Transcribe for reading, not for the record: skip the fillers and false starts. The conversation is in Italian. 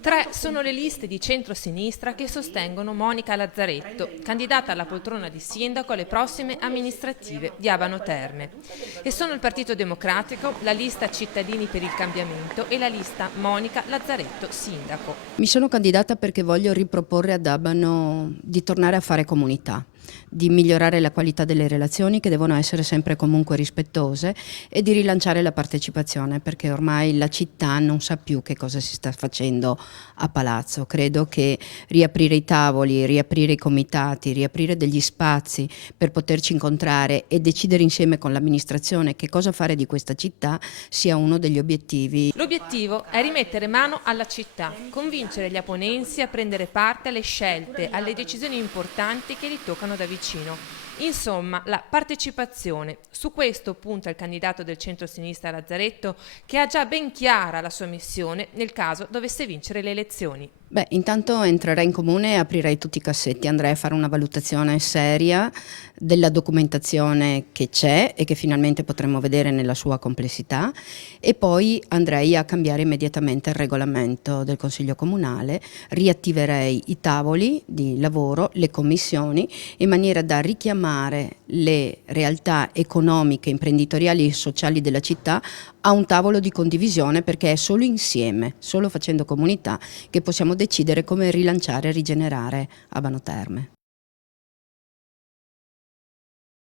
Tre sono le liste di centro-sinistra che sostengono Monica Lazzaretto, candidata alla poltrona di sindaco alle prossime amministrative di Abano Terme. E sono il Partito Democratico, la lista Cittadini per il Cambiamento e la lista Monica Lazzaretto Sindaco. Mi sono candidata perché voglio riproporre ad Abano di tornare a fare comunità, di migliorare la qualità delle relazioni che devono essere sempre comunque rispettose e di rilanciare la partecipazione perché ormai la città non sa più che cosa si sta facendo a Palazzo. Credo che riaprire i tavoli, riaprire i comitati, riaprire degli spazi per poterci incontrare e decidere insieme con l'amministrazione che cosa fare di questa città sia uno degli obiettivi. L'obiettivo è rimettere mano alla città, convincere gli aponensi a prendere parte alle scelte, alle decisioni importanti che li toccano da vicino. Insomma, la partecipazione. Su questo punta il candidato del centro-sinistra Lazzaretto, che ha già ben chiara la sua missione nel caso dovesse vincere le elezioni. Beh, intanto entrerei in comune e aprirei tutti i cassetti, andrei a fare una valutazione seria della documentazione che c'è e che finalmente potremmo vedere nella sua complessità e poi andrei a cambiare immediatamente il regolamento del Consiglio Comunale, riattiverei i tavoli di lavoro, le commissioni, in maniera da richiamare le realtà economiche, imprenditoriali e sociali della città a un tavolo di condivisione perché è solo insieme, solo facendo comunità che possiamo decidere come rilanciare e rigenerare Abano Terme.